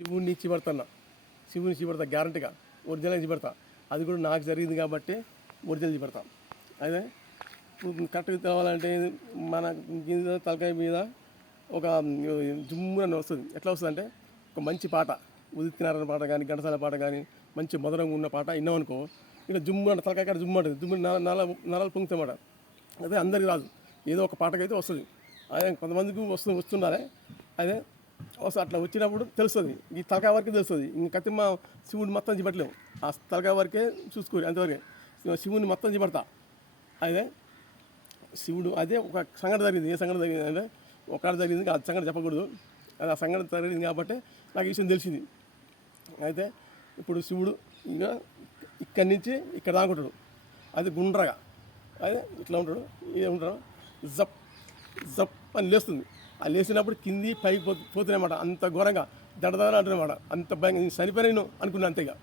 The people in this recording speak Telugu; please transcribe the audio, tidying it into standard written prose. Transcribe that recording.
శివుడిని ఇచ్చి పెడతాను, శివుని ఇచ్చి పెడతా గ్యారంటీగా, ఒరిజినల్ ఇచ్చి పెడతా. అది కూడా నాకు జరిగింది కాబట్టి ఒరిజినల్ ఇచ్చి పెడతా. అదే కరెక్ట్గా తెలవాలంటే మన కింద తలకాయ మీద ఒక జుమ్మున వస్తుంది. ఎట్లా వస్తుంది అంటే ఒక మంచి పాట, ఉదిత్ నారాయణ పాట కానీ, ఘంటసాల పాట కానీ, మంచి మధురంగా ఉన్న పాట విన్నామనుకో, ఇలా జుమ్ము అంటే తలకాయ కాడ జుమ్ము ఉంటుంది, జుమ్ము నరాలు పొంగుతామాట. అదే అందరికి రాదు, ఏదో ఒక పాటకైతే వస్తుంది. అదే కొంతమందికి వస్తుండాలి. అదే వస్తుంది. అట్లా వచ్చినప్పుడు తెలుస్తుంది, ఈ తలకాయ వరకే తెలుస్తుంది. ఇంక కతిమ్మ శివుని మొత్తం చూపెట్టలేము, ఆ తలకాయ వరకే చూసుకోరు, అంతవరకే శివుని మొత్తం చూపెడతా. అదే శివుడు అదే ఒక సంఘటన జరిగింది. ఏ సంఘటన జరిగింది అంటే ఒక జరిగింది, ఆ సంఘటన చెప్పకూడదు. అది ఆ సంఘటన జరిగింది కాబట్టి నాకు ఈ విషయం తెలిసింది. అయితే ఇప్పుడు శివుడు ఇంకా ఇక్కడి నుంచి ఇక్కడ దాకుంటాడు, అది గుండ్రగా, అదే ఇట్లా ఉంటాడు, ఇదే ఉంటాడు, జప్ జప్ అని లేస్తుంది. అది లేచినప్పుడు కింది పైకి పోతున్నాయన్నమాట. అంత ఘోరంగా దడదడ అంటున్నమాట. అంత భయంగా చనిపోయినా నేను అనుకున్నాను అంతేగా.